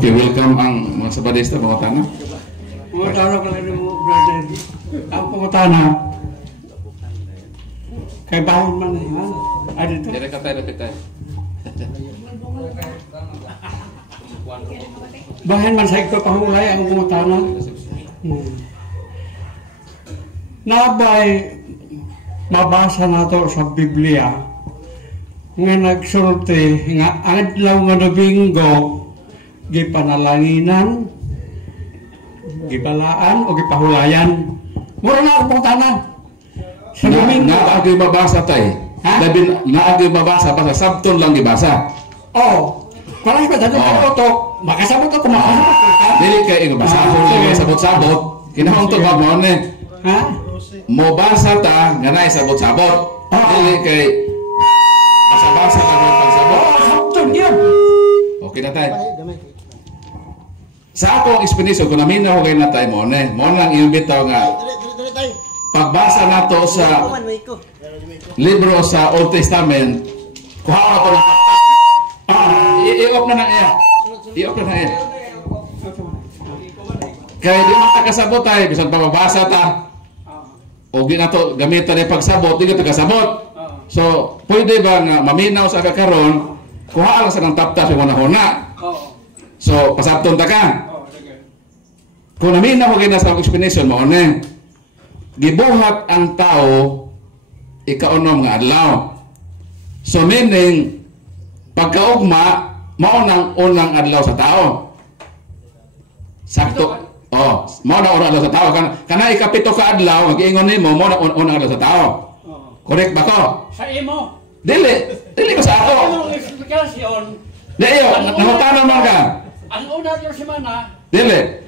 Okay, welcome ang mga sabadista, mga tanah. Mga tanah ka lang mo, brother. Ang pangutana, kay bahon man ha? Ano ito? Jadi kata kita. Bahan man sa ito pahulay ang pangutana. Nabay, mabasa na to sa Biblia nga nagsulti nga adlaw nga Domingo gipanalanginan, gibalaan o gipahulayan. Mura na ang pangutana. Sa Domingo. Naagi mabasa tay. Labi naagi mabasa basa sabton lang gibasa. Oh, parang ba dito ko to, makasabot ako makasabot ka. Dili kay basa ko lang sabot-sabot. Kinahanglan to ba mo ne? Ha? Mo basa ta nga nay sabot-sabot. Dili kay basa-basa ka ron pagsabot. Oh, sabton yun. Okay na tay. Sa akong explanation kung naminaw ko kayo na tayo mo ne. Mo nang iyong bitaw nga pagbasa nato sa libro sa Old Testament, kuha na ito ng i-off na iya. I-off na iya. Kaya di man kasabot tayo, bisan pababasa ta. O di na ito gamitan yung pagsabot, di ito kasabot. So, pwede ba nga maminaw sa kakaroon, kuha lang sa ng taptas yung una-una. So, pasabton ta ka. Kung naminaw ko kayo na sa explanation mo, gibuhat ang tao ikaunom nga adlaw. So meaning pagkaugma mao nang unang adlaw sa tao. Sakto. Oh, mao na unang adlaw sa tao kana ikapito ka adlaw giingon nimo mao na unang adlaw sa tao. Correct ba ko? Sa imo. Dili ko sa ako. Anong eksplikasyon? Diyo, nahutanan man ka. Ang una yung semana. Dili.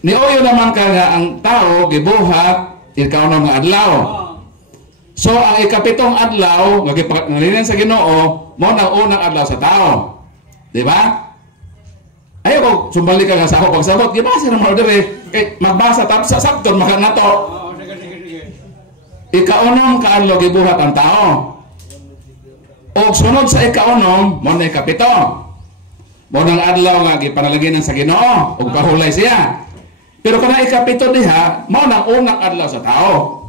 Nioyo naman ka nga ang tao gibuhat ikaunom nga adlaw. So ang ikapitong adlaw nga gipangalinan sa Ginoo mo nang unang adlaw sa tao. Di ba? Ayo ko sumbali ka nga sa ako pagsabot, gibasa na mo dire kay magbasa tap sa sabton maka nato. Ikaunom ka adlaw gibuhat ang tao. Og sunod sa ikaunom mo na ikapito. Mo nang adlaw nga gipanalaginan sa Ginoo ug pahulay siya. Pero kung ikapito diha, mao nang unang adlaw sa tao.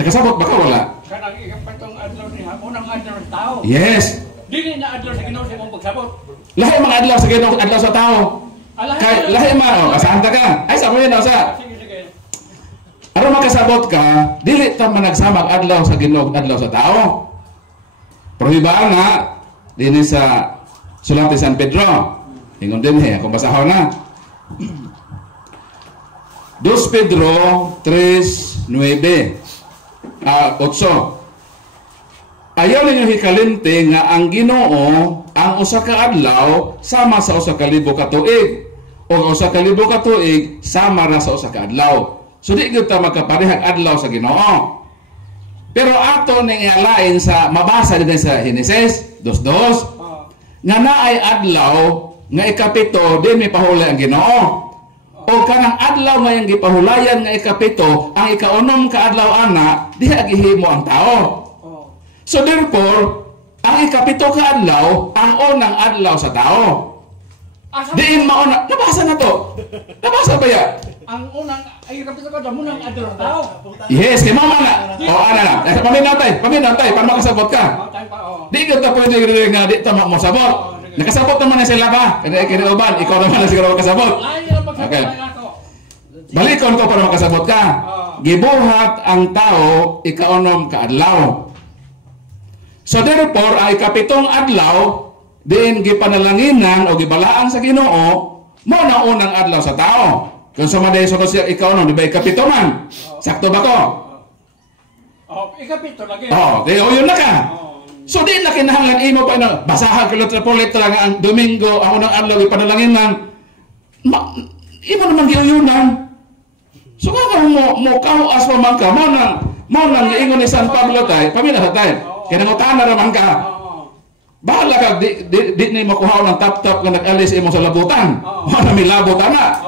Nakasabot ba ka wala? Kanang ikapitong adlaw niya, unang adlaw sa tao. Yes. Dili na adlaw sa Ginoo sa imong pagsabot. Lahi mga adlaw sa Ginoo, adlaw sa tao. Kay lahi man, asahan ta ka. Ay sa mo yun sa. Sige. Aron makasabot ka, dili ta man nagsamag adlaw sa Ginoo, adlaw sa tao. Prohibaan nga dinhi sa sulat ni San Pedro. Ingon din kung basahon na. 2 Pedro 3:9 8. Ayaw ninyo hikalinte nga ang Ginoo ang usa ka adlaw sama sa usa ka libo ka tuig o usa ka libo ka tuig sama ra sa usa ka adlaw. So di gyud ta magkaparehag adlaw sa Ginoo. Pero ato ning ialain sa mabasa din sa Henesis 2:2 nga naay adlaw nga ikapito din may pahulay ang Ginoo. O kanang adlaw nga yung gipahulayan nga ikapito, ang ikaunom ka adlaw ana diha gihimo ang tao. So therefore, ang ikapito ka adlaw ang unang adlaw sa tao. Diin mauna, nabasa na to. Nabasa ba ya? Ang unang ay kapito ka munang adlaw sa tao. Yes, kay mama na. O ana na. Paminaw tay para makasabot ka. Di gyud ta pwede nga di ta mo sabot. Nakasabot naman na sila ba? Kaya uban, ikaw naman na siguro makasabot. Okay. Balikon ko para makasabot ka. Gibuhat ang tao, ikaunom ka adlaw. So therefore, ay kapitong adlaw, diin gipanalanginan o gibalaan sa Ginoo, mo na unang adlaw sa tao. Kung sa maday sunod siya ikaunom, di ba ikapito man? Sakto ba ko? Ikapito lagi. Yun na ka. So di na kinahanglan imo pa na basahan kilotrapolit lang ang Domingo ang unang adlaw ipanalangin imo naman giyunan. So nga mo kawas pa man ka mo nang ingon ni San Pablo tay pamina tay kinangutana ra man ka. Bahala ka di ni makuha ng tap-tap nga nag-alis imo sa labutan. Mo na milabot ana.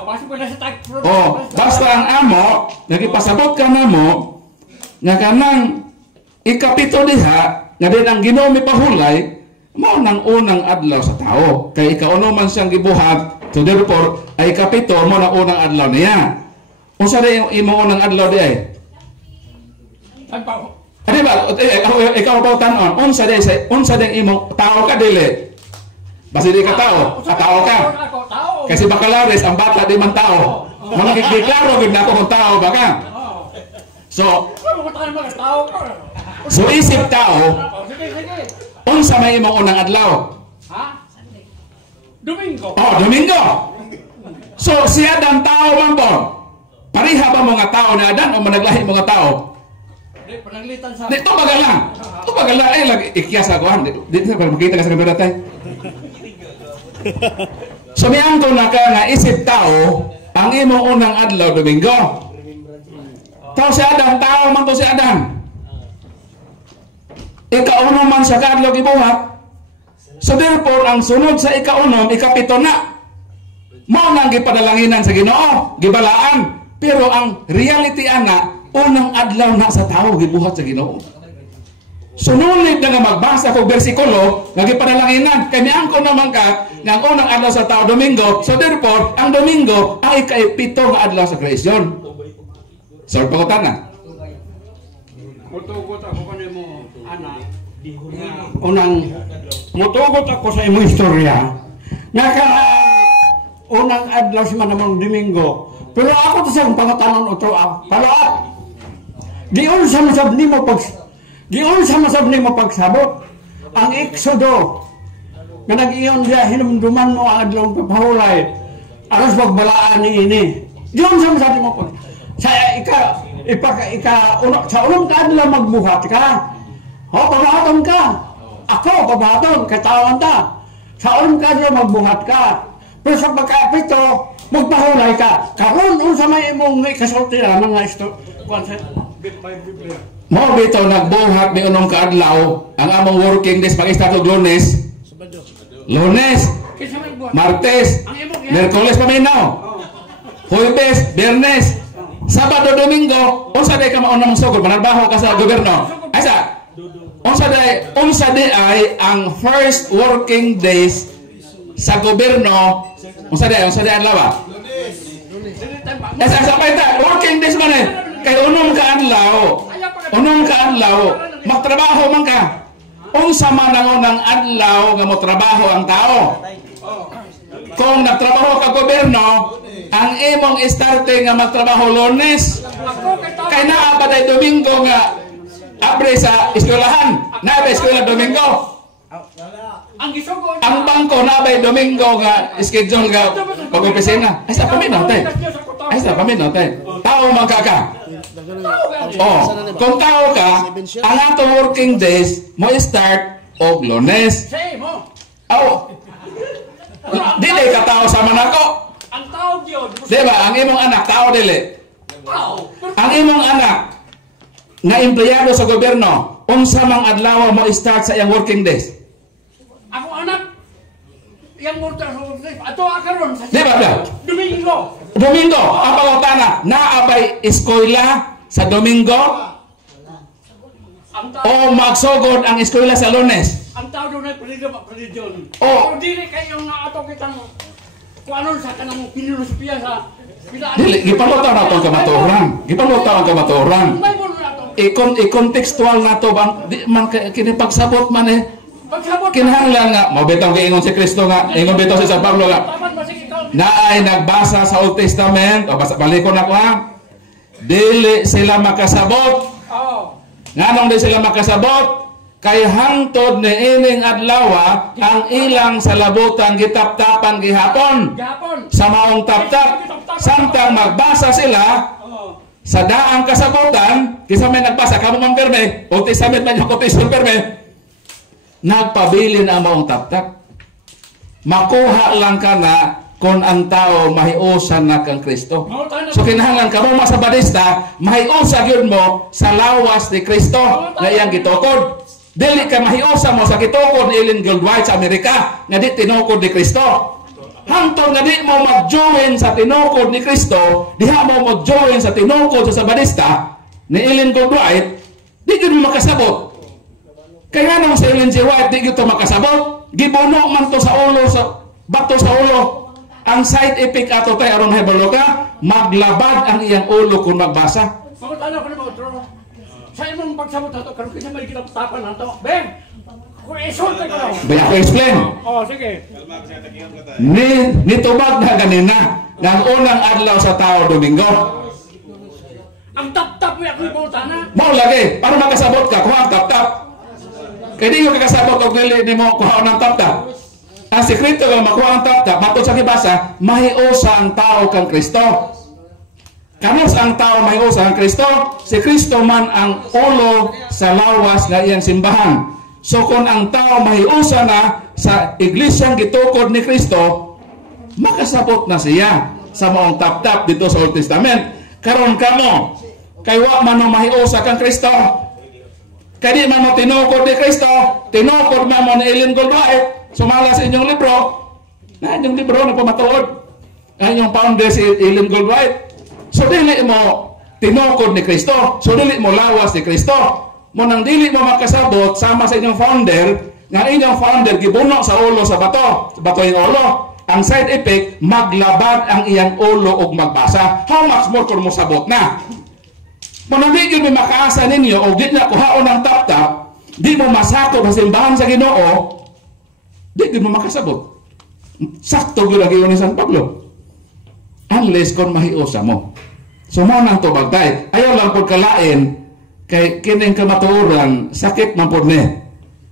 Basta ang amo nagipasabot ka namo nga kanang ikapito diha nga din ang Ginoo mi pahulay mao nang unang adlaw sa tao. Kay ikauno man siyang gibuhat, so therefore ay kapito mo nang unang adlaw niya. Unsa day imong unang adlaw di ay? Ano ba? Ikaw ba tanon? Unsa day imong tao ka dili? Basi di ka tao, tao ka. Kasi bakalares ang bata di man tao. Mga giklaro gid nako kung tao ba ka? So isip tao. Unsa may imong unang adlaw? Ha? Domingo. Oh, Domingo. So si Adan tao man po. Pariha ba mga tao na Adan o managlahi mga tao? Pananglitan sa... Dito bagal lang. Ito bagal lang. Ay, ikiyas ako. Dito pa makita ka sa kamera tayo. So, may angko na ka nga isip tao, ang imong unang adlaw, Domingo. Tao si Adan, tao man to si Adan. Ikauno man sa kadlaw gibuhat. So, therefore, ang sunod sa ikaunom, ikapito na. Mao nang gipadalanginan sa Ginoo, gibalaan. Pero ang reality ana, unang adlaw na sa tao gibuhat sa Ginoo. Sunod na nga magbasa ko bersikulo nga gipadalanginan kay miangko naman ka nga ang unang adlaw sa tao Domingo. So therefore, ang Domingo ay kaipito nga adlaw sa kreasyon. So pagutan na. Mutugot ako kanimo anak. Mutugot ako sa imong istorya. Nga unang adlaw si manamang Domingo. Pero ako to sa pangatanon utro palaat. Giun sa masab nimo pagsabot ang Exodo nga nag-iyon diya hinumduman mo ang adlaw pagpahulay aras pagbalaan ni ini. Giun sa masab nimo pag sa ulong ka adlaw magbuhat ka. Pabahaton ka. Ako pabahaton katawan ta. Sa ulong ka adlaw magbuhat ka. Pero sa pagkapito magpahulay ka. Karon unsa may imong kasulti ra mga mo bito nagbuhat ni unong kaadlaw ang among working days pag-start og Lunes, Martes, Miyerkules paminaw, Huwebes, Biyernes, Sabado, Domingo. Unsa day ka mauna mong sugod manarbaho ka sa gobyerno? Asa? Unsa day ay ang first working days sa gobyerno? Unsa day adlaw? Asa pa ita working days man eh. Kay unong kaadlaw, magtrabaho man ka. Unsa man ang unang adlaw nga mo trabaho ang tao. Kung nagtrabaho ka gobyerno, ang imong starte nga magtrabaho Lunes. Kay naa pa day Domingo nga abre sa eskwelahan. Naa ba eskwela Domingo? Ang bangko na bay Domingo nga schedule nga pag-opisina. Ay sa paminaw tay. Tao man ka. Kung tao ka, ang ato working days mo start og Lunes. Dili ka tao sa manako. Ang tao gyud. Diba? Ang imong anak tao dili. Ang imong anak nga empleyado sa gobyerno, unsa mang adlaw mo start sa iyang working days? Ako anak, yang mortal ato akaron sa Diba? Domingo. Ang pangutana, naabay eskwela sa Domingo o magsugod ang eskwela sa Lunes? Ang tao doon ay religion. Oh. Dili kayo nga ato kitang kung ano sa kanang pilosopiya sa Dili, gipalutaw na itong kamaturan. May mo na to. I-contextual na ito bang di man kinipagsabot man eh. Pagsabot Kinahanglan nga, mabitaw kay ingon si Kristo nga, ingon bitaw si San Pablo nga, taman ba sige ikaw? naay nagbasa sa Old Testament, o balikon ako ha, dili sila makasabot. Nganong di sila makasabot? Kay hangtod ni ining adlaw ang ilang salabutan gitaptapan gihapon. Sa maong taptap, samtang magbasa sila sa daang kasabutan, kisa may nagbasa, kamo man perme, Old Testament man yung quotation perme, nagpabilin ang maong taptap. Makuha lang ka na kung ang tao mahiusan na kang Kristo. So kinahanglan ka mo sa Badista, mahiusa gyud mo sa lawas ni Kristo na iyang gitukod. Dili ka mahiusa mo sa gitukod ni Ellen G. White sa Amerika nga di tinukod ni Kristo. Hangtod nga di mo mag-join sa tinukod ni Kristo, diha mo mag-join sa tinukod sa Badista ni Ellen G. White, di gyud mo makasabot. Kaya naman sa Ellen G. White, di ito makasabot. Gibuno man to sa ulo, sa bato sa ulo. Ang side effect ato tayo, aron hebalo ka, maglabad ang iyang ulo kung magbasa. Pagkatala ko na mga otro. Sa imong pagsabot ato, karon kanya may kinaptapan ato. Ben, kung isulti ko lang. Bay ako explain. Sige. Nitubag na ganina, na ang unang adlaw sa tao, Domingo. Ang tap-tap mo ako ibota na. Mau lagi, para makasabot ka, kuha ang tap-tap. Kaya di yung kakasabot o nili mo kuha ng tap-tap. Ang sekreto nga makuha ang tap-tap, matod sa kibasa, mahiusa ang tao kang Kristo. Kanos ang tao mahiusa ang Kristo? Si Kristo man ang ulo sa lawas nga iyang simbahan. So kung ang tao mahiusa na sa iglesyang gitukod ni Kristo, makasabot na siya sa maong tap-tap dito sa Old Testament. Karon kamo, kay wa man mahiusa kang Kristo. Kadi man mo tinukod ni Kristo, tinukod man mo ni Ellen G. White, sumala sa inyong libro, na inyong libro na pamatuod, ang inyong founder si Ellen G. White. So dili mo tinukod ni Kristo, so dili mo lawas ni Kristo. Mo nang dili mo makasabot sama sa inyong founder, nga inyong founder gibuno sa ulo sa bato yung ulo. Ang side effect, maglabad ang iyang ulo og magbasa. How much more kung mo sabot na? Manamig yun may makaasa ninyo o di na kuhaon ng tap-tap, di mo masakot ang simbahan sa Ginoo, di mo makasabot. Sakto yun lagi yun ni San Pablo. Unless kung mahiusa mo. So mo nang tubag tayo. Ayaw lang po kalain, kay kining kamatuoran, sakit man po ni.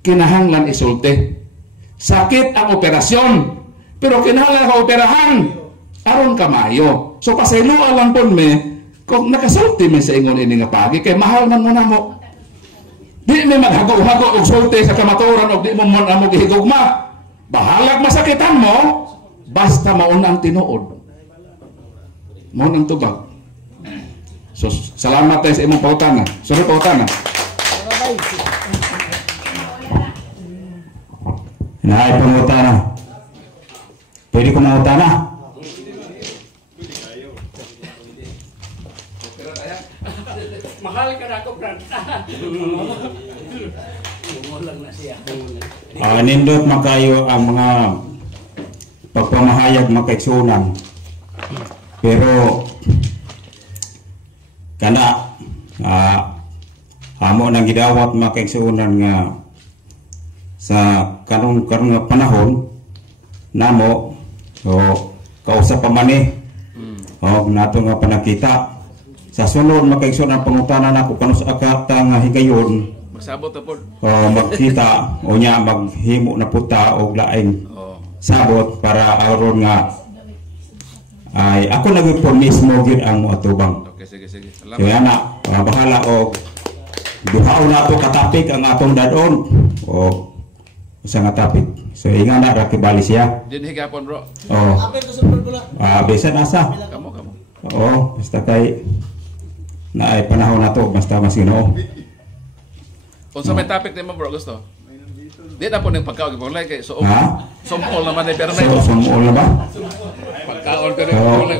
Kinahanglan isulti. Sakit ang operasyon, pero kinahanglan ka operahan. Aron kamayo. So pasayloan lang po mi, kung nakasulti man sa ingon ini nga pagi, kay mahal man mo na mo. Di may maghago-hago og sulti sa kamatuoran og di mo man mo gihigugma. Bahalag masakitan mo, basta mauna ang tinuod. Mo nang tubag. So salamat tayo sa imong pautana. Sorry pautana. Naay pangutana. Pwede ko mangutana? Mahal ka na ako, Brad. Umulang na siya. Nindot makayo ang mga pagpamahayag makaigsunan. Pero kana amo nang gidawat makaigsunan nga sa karon nga panahon namo o kausap pa man o nato nga panakita sa sunod makaigsunan pangutanan nako kanus akata nga higayon Magsabot na po. magkita o nya maghimo na puta og laing sabot para aron nga ay ako nagipon mismo gid ang atubang. Okay, sige. Salamat. Kaya na bahala og duhaw na to katapik ang atong dadon o usa nga topic. So inga na ra kibali siya. Din higapon, bro. Bisan asa. Kamu. Oo, basta kay na ay panahon na to basta mas Ginoo. Kung sa may topic din mo, bro, gusto? Di na po ng pagkaon. Kay so sumol naman eh, pero may sumol na ba? pagkaon pero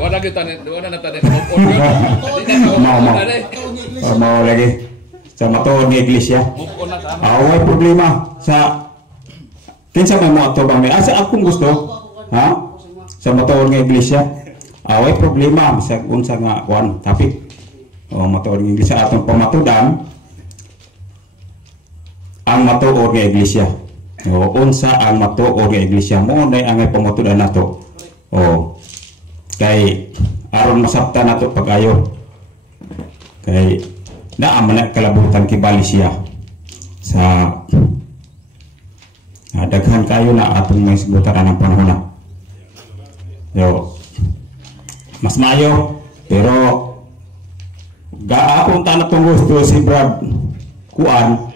wala kita na tanin sumol yun. Mau lagi sa matuod ng iglesia. Away problema sa kinsa may mo ato ba may asa akong gusto sa matuod ng iglesia. Away problema sa unsa nga kuan topic. Matuod ng iglesia atong pamatudan ang matuod nga iglesia. Unsa ang matuod nga iglesia mo nay ang pamatudan nato. Kay aron masabtan nato pagayo. Kay naa man kalabutan kibali siya sa daghan kayo na atong may sigutan ang panahon na. Mas mayo pero gaapon ta natong gusto si Brad kuan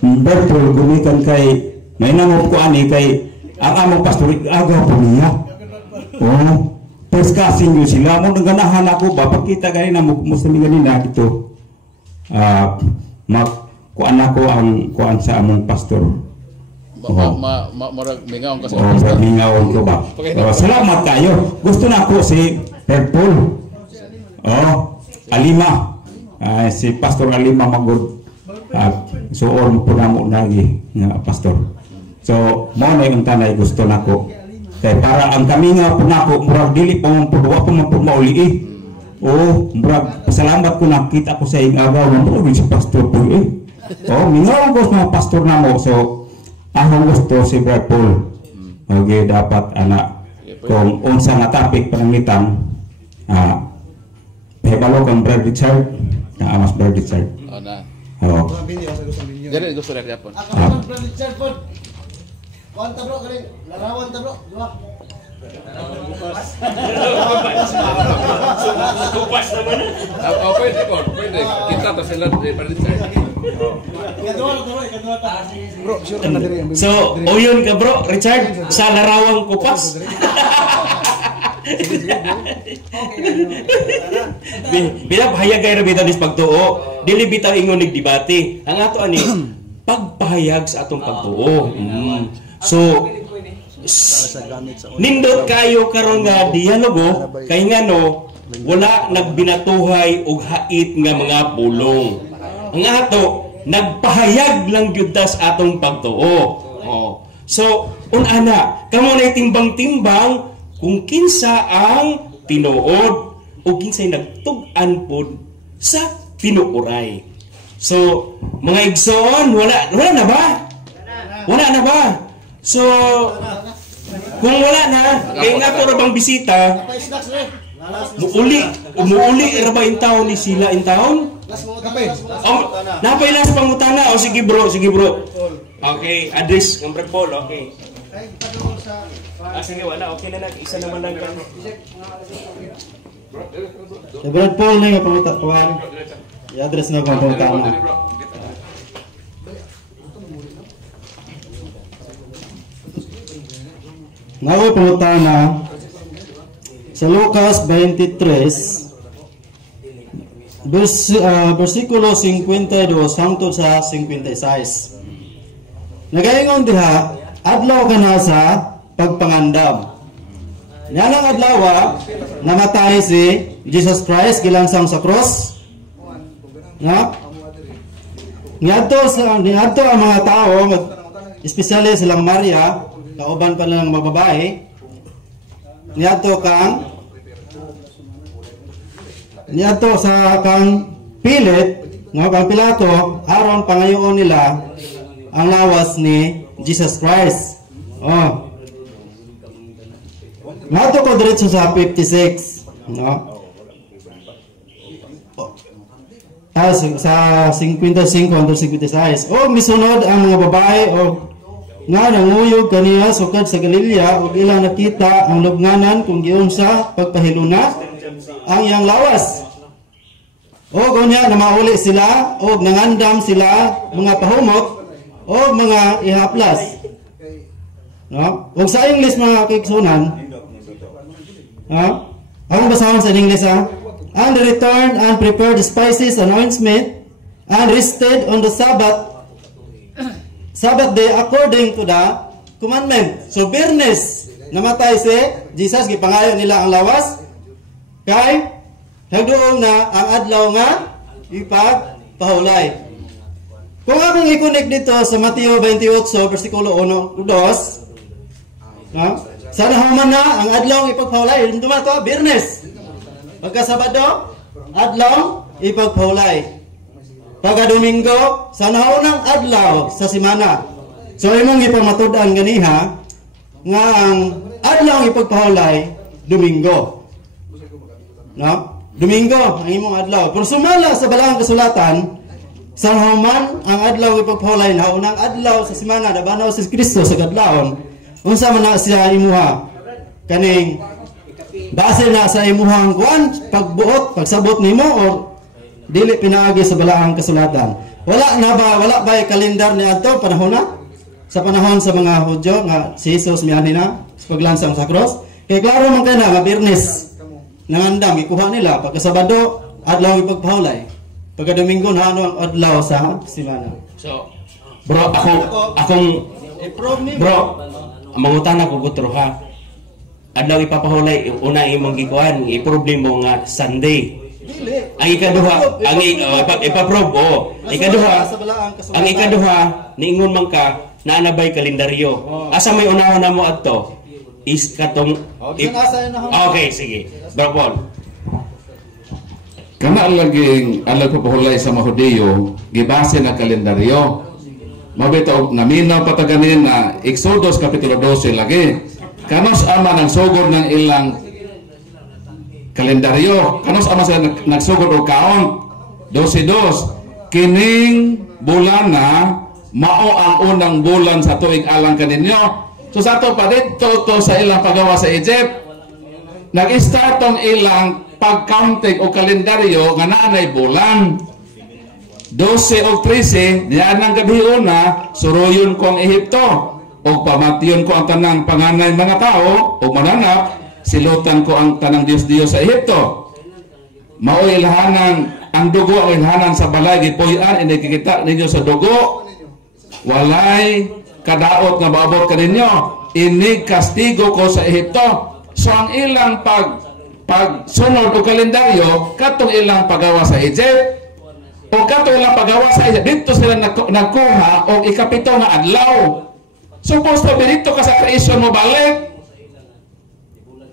Berpul gumikan kay may nangup ko ani kay ang among pastor aga po niya. Perskasin yun sila mo naganahan ako ba pagkita gani na mo sa ganina dito. Kuan ako ang kuan sa among pastor. Mingaon kasi. Mingaon ko ba. Salamat kayo. Gusto na ako si Berpul. Alima. Si Pastor Alima Magod. suon po na mo lagi nga pastor. So mo na yung tanay gusto nako. Kay para ang kami nga po nako murag dili pa mo pudwa pa mo mauli. Oh, murag pasalamat ko nakita ko sa ing agaw nga mo si pastor po Oh, mingaw ko mga pastor na mo. So akong gusto si Brad Paul. Okay, dapat anak kung unsa nga topic pananglitan pahibalo kang Brad Richard na amas Brad Richard. Oh na. Oh. Dere gusto ra gyapon. Ako Brad Richard po. Kuanta bro kani larawan ta bro. Dua. Kupas naman. Pwede po, pwede. Kita to sila Brad Richard. Bro, sure na diri. So, oyon ka bro, Richard, sa larawang kupas. Binapahayag kay Rabita dis pagtuo, dili bitaw ingon nigdebate. Ang ato ani pagpahayag sa atong pagtuo. So, nindot kayo karon nga dialogo kay ngano wala nagbinatuhay og hait nga mga pulong. Ang ato nagpahayag lang gyud tas atong pagtuo. Oh. So, unana, kamo na timbang-timbang kung kinsa ang tinuod o kinsay nagtug-an pod sa tinuoray. So, mga igsoon, wala na ba? Wala na ba? So, kung wala na, kaya nga to bang bisita, umuuli ra ba in town ni sila in town? Napay last pangutana. O sige bro. Okay, address ng Brad Paul, okay. Sige, wala. Okay na isa naman lang kan. Brad Paul na nga pangutana. I-address na ko ang pangutana. Nawa pangutana sa Lucas 23 versikulo 52 hangtod sa 56. Nagaingon diha, adlaw ka na sa pagpangandam. Nyanang adlaw namatay si Jesus Christ gilansang sa cross. Nga? Niadto ang mga tao, especially silang Maria, kauban pa lang mga babae. Niadto sa kang Pilit, nga kang Pilato, aron pangayoon nila ang lawas ni Jesus Christ. Oh. Nato ko diretso sa 56, no? Sa 55 hangtod 56. Oh, misunod ang mga babae nga nanguyog kaniya sukad sa Galilea ug ilang nakita ang lubnganan kung giunsa pagpahiluna ang iyang lawas. O kunya na mauli sila o nangandam sila mga pahumok o mga ihaplas. No? Ug sa English mga kigsunan, ang basahon sa English and returned and prepared the spices and ointment and rested on the Sabbath day according to the commandment. So Biyernes namatay si Jesus, gipangayo nila ang lawas kay nagduong na ang adlaw nga ipagpahulay. Kung akong i-connect dito sa Mateo 28 versikulo 1-2, sa nahuman na ang adlaw ipagpahulay, dumduman to Biyernes. Pagka Sabado, adlaw ipagpahulay. Pagka Domingo, sa naunang adlaw sa semana. So imong ipamatud-an ganiha nga ang adlaw ipagpahulay Domingo. No? Domingo ang imong adlaw. Pero sumala sa Balang Kasulatan, sa nahuman ang adlaw ipagpahulay na unang adlaw sa semana nabanaw si Kristo sa kadlawon. Unsa man na siya imuha kaning base na sa imuhang kuan pagbuot pagsabot nimo o dili pinaagi sa Balaang Kasulatan. Wala ba kalendar ni adto panahon na sa panahon sa mga Hudyo nga si Jesus miani na sa paglansang sa cross. Kay klaro man kay na nga Biyernes nangandam ikuha nila pagka Sabado adlaw ipagpahulay. Pagka Domingo na ang adlaw sa semana. So, bro, akong mangutana ko gutro ha. Adlaw ipapahulay una imong gikuan, i-problem mo nga Sunday. Ang ikaduha, ipaprobe, ang ikaduha, niingon man ka, naanabay kalendaryo. Asa may unahon na mo ato? Is katong... Okay, sige. Bro Paul. Kana laging alag papahulay sa Mahudiyo, gibase na kalendaryo. Mabitaw naminaw pataganin na Exodus Kapitulo 12 lagi. Kanos ama nagsugod ng ilang kalendaryo. Kanos ama sila nagsugod og kaon. 12-2. Kining bulan na mao ang unang bulan sa tuig alang kaninyo. So sa to pa dito to sa ilang pagawa sa Egypt. Nag-start tong ilang pag-counting o kalendaryo nga naanay bulan. 12 o 13, niyaan ng gabi una, suruyon ko ang Ehipto. O pamation ko ang tanang panganay mga tao, o mananap, silutan ko ang tanang Diyos-Diyos sa Ehipto. Mao ilhanan, ang dugo ang ilhanan sa balay, gipuyan, inikikita ninyo sa dugo. Walay kadaot nga maabot ka ninyo. Inig kastigo ko sa Ehipto. So ang ilang pagsunod o kalendaryo, katong ilang pagawa sa Egypt, o kato ilang pagawa sa Egypt, dito sila nagkuha o ikapito na adlaw. Supposed to be dito ka sa creation mo balik.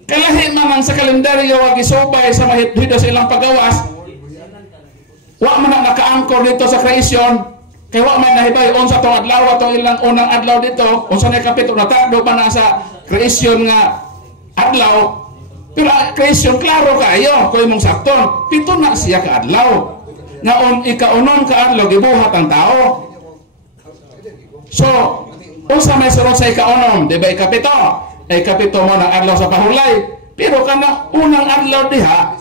Kalahi man ang sa kalendaryo wag isubay sa mahidhido sa ilang pagawas. Wa man na naka-anchor dito sa creation. Kaya wa man nahibay unsa tong adlaw atong ilang unang adlaw dito, unsa na kapito natagdo pa na sa creation nga adlaw. Pero creation klaro kayo kung imong sakton, pito na siya ka adlaw. Nga ikaunon ka adlaw gibuhat ang tao. So, unsa may sunod sa ikaunon, di ba ikapito? Ikapito mo ng adlaw sa pahulay. Pero kana unang adlaw diha,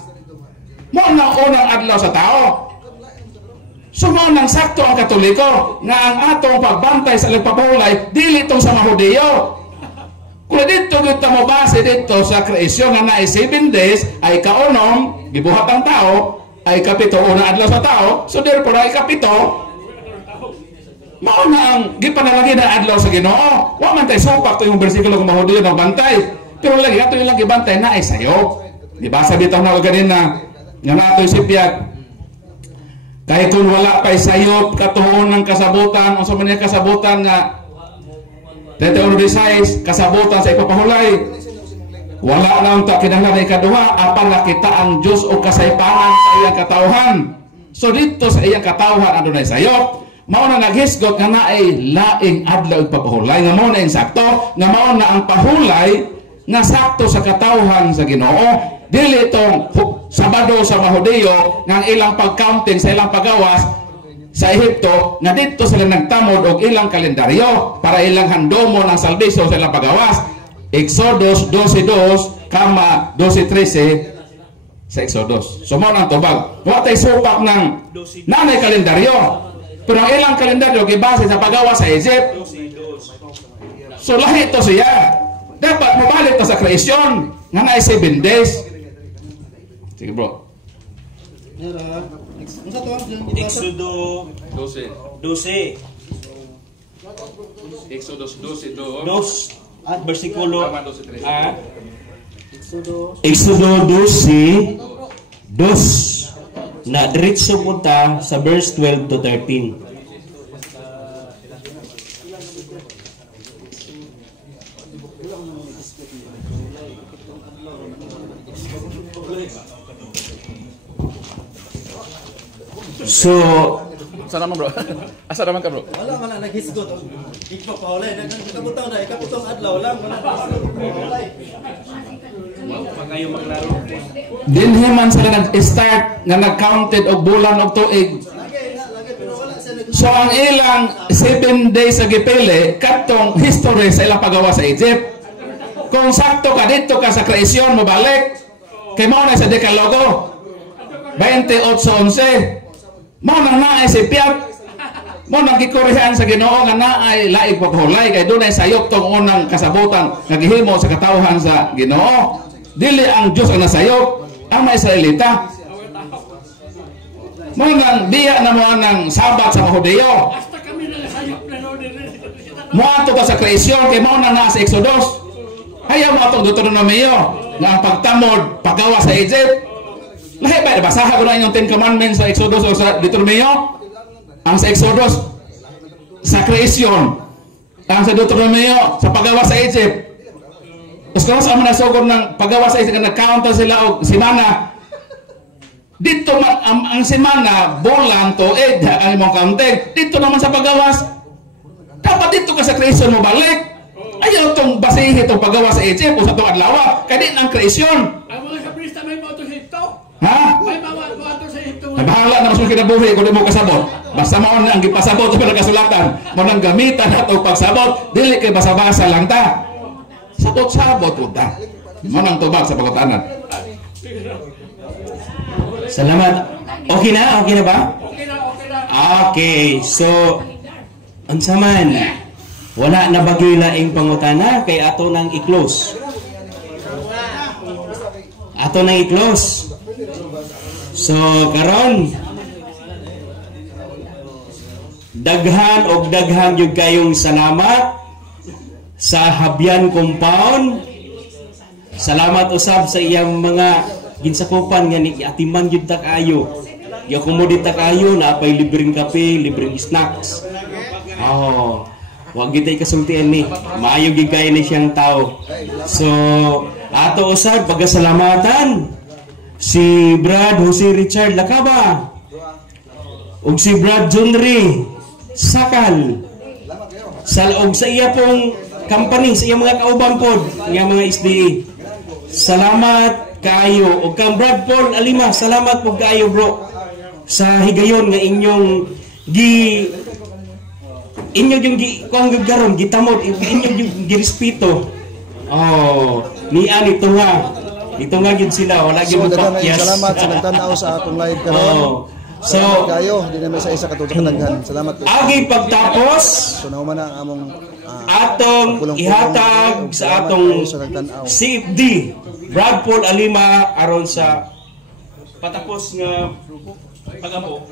mo nang unang adlaw sa tao. So mo nang sakto ang Katoliko nga ang atong pagbantay sa pagpahulay dili tong sa Mahudiyo. Kung dito kita mo base dito sa kreasyon nga na 7 days ay kaunom gibuhat ang tao, ay kapito una adlaw sa tao, so therefore ay kapito mao na ang gipanalagi na adlaw sa Ginoo. Wa man tay supak to yung bersikulo kung Mahudiyo ng bantay, pero lagi ato ilang gibantay na ay sayo. Di ba sabi taw na ganina nga natoy sipyat kay kung wala pa'y sayop katuon ng kasabutan o sa mga kasabutan nga 31 kasabutan sa ipapahulay, wala na ang kinahanglan ikaduha apan nakita ang Diyos o kasaypanan sa iyang katawhan. So dito sa iyang katawhan adunay sayop, mao na naghisgot nga naay laing adlaw ipapahulay nga mao na insakto nga mao na ang pahulay nga sakto sa katawhan sa Ginoo. Dili itong Sabado sa Mahudiyo nga ilang pag-counting sa ilang pagawas sa Ehipto nga dito sila nagtamod og ilang kalendaryo para ilang handomon ang salbisyo sa ilang pagawas. Exodus 12:2 kama 12:13 sa Exodus. So mo nang tubag. Wa tay supak ng nanay kalendaryo. Pero ang ilang kalendaryo gibase sa pagawas sa Egypt. So lahi to siya. Dapat mabalik ta sa kreasyon nga naay 7 days. Sige bro. Exodo 12. Exodus 12:2. Versikulo Exodo 12 na diretso punta sa verse 12 to 13. So, asa naman bro? Asa naman ka bro? Wala man naghisgot. Ipapahulay nagkabutang na ikaputong adlaw lang wala pahulay. magayo maklaro. Dinhi man sila nag-start nga nag-counted og bulan og tuig. So ang ilang 7 days sa gipili katong history sa ilang pagawa sa Egypt. Kung sakto ka dito ka sa kreasyon mo balik kay mao na sa Dekalogo 28:11. Mao nang naay si Piat. Mao nang gikorihan sa Ginoo nga naay laig paghulay kay dunay sayop tong unang kasabutan nga gihimo sa katawhan sa Ginoo. Dili ang Dios ang nasayop, ang mga Israelita. Mao nang biya na mo nang Sabat sa Mahudiyo. Hasta kami na sayop na no din. Moadto ka sa kreasyon kay mao nang naa sa Exodus. Ayaw mo atong Deuteronomio nga ang pagtamod paggawa sa Egypt. Lahi ba basahan ko na inyong 10 commandments sa Exodus o sa Deuteronomio? Ang sa Exodus sa creation, ang sa Deuteronomio sa paggawa sa Egypt. Kung sa mga nasugod ng paggawa sa Egypt, nag-count sila og simana. Dito man ang simana, bulan, tuig, ang imong counting. Dito naman sa paggawas. Dapat dito ka sa creation mo balik. Ayaw itong basihin itong paggawa sa Egypt o sa itong adlaw. Kaya din ang creation. Ang mga kaprista may moto sa ito. Ha? May moto sa ito. Nabahala na mas mo kinabuhi kung di mo kasabot. Basta maon ang gipasabot sa pinakasulatan. Manang gamitan na itong pagsabot. Dili kay basa-basa lang ta. Sabot-sabot po ta. Manang tubag sa pagkutanan. Salamat. Okay na? Okay na ba? Okay na, okay na. Okay. So, unsa man? Wala na bagay laing pangutana kay ato nang i-close. Ato nang i-close. So, karon daghan yung kayong salamat sa Habyan Compound. Salamat usab sa iyang mga ginsakupan nga ni atiman gyud ta kaayo. Gi-accommodate ta kaayo na pay libreng kape, libreng snacks. Oh, wag gyud tay kasultian ni. Maayo gyud kay ni siyang tao. So, ato usab pagasalamatan si Brad Jose Richard Lacaba ug si Brad Junri Sakal og sa iya pong company, sa iya mga kauban pod nga mga SDA. Salamat kaayo ug kang Brad Paul Alima, salamat po kaayo bro sa higayon nga inyong yung kung garon gitamod inyong yung girespeto. Oh, ni ani tunga gyud sila, wala gyud magpakyas. Salamat sa nagtan-aw sa atong live karon. Oh. So, kayo, di na may sa isa katulad daghan. Salamat. Agi pagtapos, so na man ang among atong ihatag sa atong CFD Brad Paul Alima aron sa patapos nga pag-amo.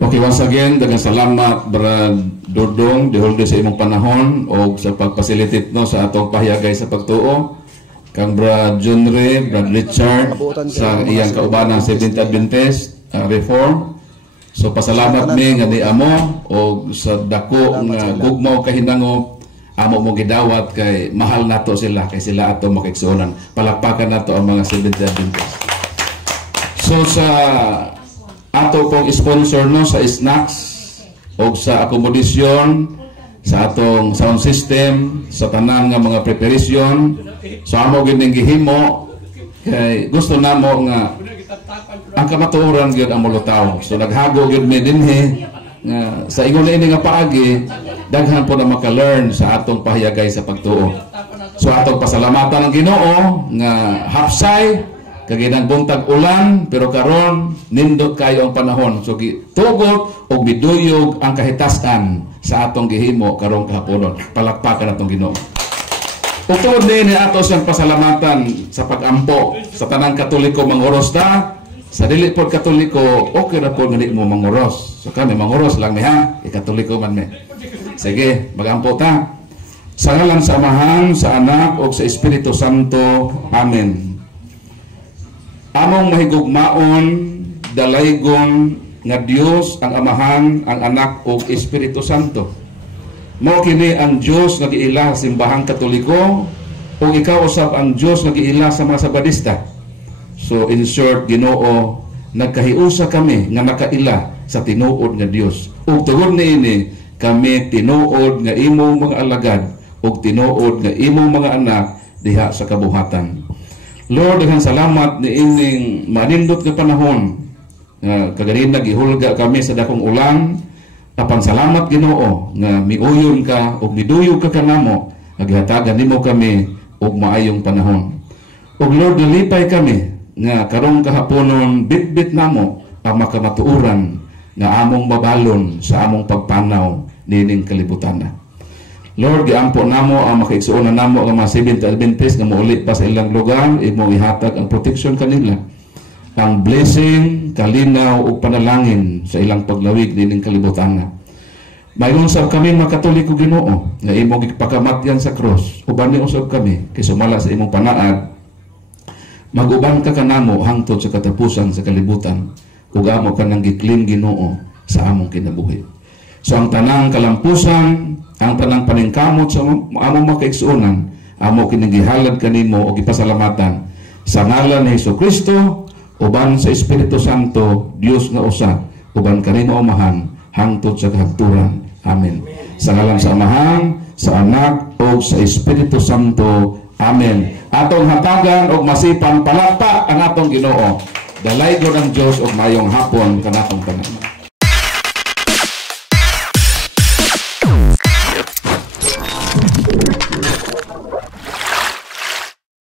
Okay, once again, daghang salamat Brad Dodong, diholde sa imong panahon o sa pagpasilitate no sa atong pahiyagay sa pagtuo. Kang Brad Junre, Brad Richard sa iyang kaubanan sa Seventh Adventist Reform. So pasalamat mi nga di amo o sa dako nga gugmaw kahinango amo mo gidawat kay mahal nato sila kay sila ato makigsuonan. Palakpakan nato ang mga Seventh Adventist. So sa ato pong sponsor no sa snacks o sa akomodasyon sa atong sound system sa tanan nga mga preparation so amo gining gihimo kay gusto namo nga ang kamatuoran gyud ang mulutaw. So naghago gyud mi dinhi nga sa ingon ini nga paagi daghan po na maka-learn sa atong pahiyagay sa pagtuo. So atong pasalamatan ang Ginoo nga hapsay kag buntag ulan pero karon nindot kayo ang panahon. So tugot og biduyog ang kahitasan sa atong gihimo karong kahaponon. Palakpakan atong Ginoo. Ug tuod ni ato siyang pasalamatan sa pag-ampo sa tanang Katoliko manguros ta. Sa dili pod Katoliko, okay ra pod nga di mo manguros. So kami manguros lang mi ha, Katoliko man mi. Sige, magampo ta. Sa ngalan sa Amahan, sa Anak ug sa Espiritu Santo. Amen. Among mahigugmaon, dalaygon nga Dios ang Amahan, ang Anak ug Espiritu Santo. Mao kini ang Dios nga giila sa simbahang Katoliko ug ikaw usab ang Dios nga giila sa mga Sabadista. So in short, Ginoo, nagkahiusa kami nga nakaila sa tinuod nga Dios. Ug tungod niini kami tinuod nga imong mga alagad ug tinuod nga imong mga anak diha sa kabuhatan. Lord, daghang salamat niining manindot nga panahon nga kaganina gihulga kami sa dakong ulan. Apan salamat Ginoo nga miuyon ka ug miduyog ka kanamo nga gihatagan nimo kami og maayong panahon. Ug Lord, nalipay kami nga karong kahaponon bitbit namo ang makamatuoran nga among mabalon sa among pagpanaw nining kalibutan. Lord, giampo namo ang makaigsuonan namo ang mga Seventh Adventist nga mouli pa sa ilang lugar, imong ihatag ang protection kanila, ang blessing, kalinaw ug panalangin sa ilang paglawig nining kalibutan. Mayroon sab kami mga Katoliko Ginoo nga imong ipakamatyan sa cross. Uban ni usab kami kay sumala sa imong panaad Maguban ka kanamo hangtod sa katapusan sa kalibutan ug amo ka nang giklim Ginoo sa among kinabuhi. So ang tanang kalampusan, ang tanang paningkamot sa among makaigsuonan, amo kinigihalad kanimo og ipasalamatan sa ngalan ni Hesukristo uban sa Espiritu Santo, Dios nga usa, uban kanimo amahan hangtod sa kahagturan. Amen. Sa ngalan sa Amahan, sa Anak ug sa Espiritu Santo. Amen. Atong hatagan og masipang palakpak ang atong Ginoo. Dalaygon ang Dios og mayong hapon kanatong tanan.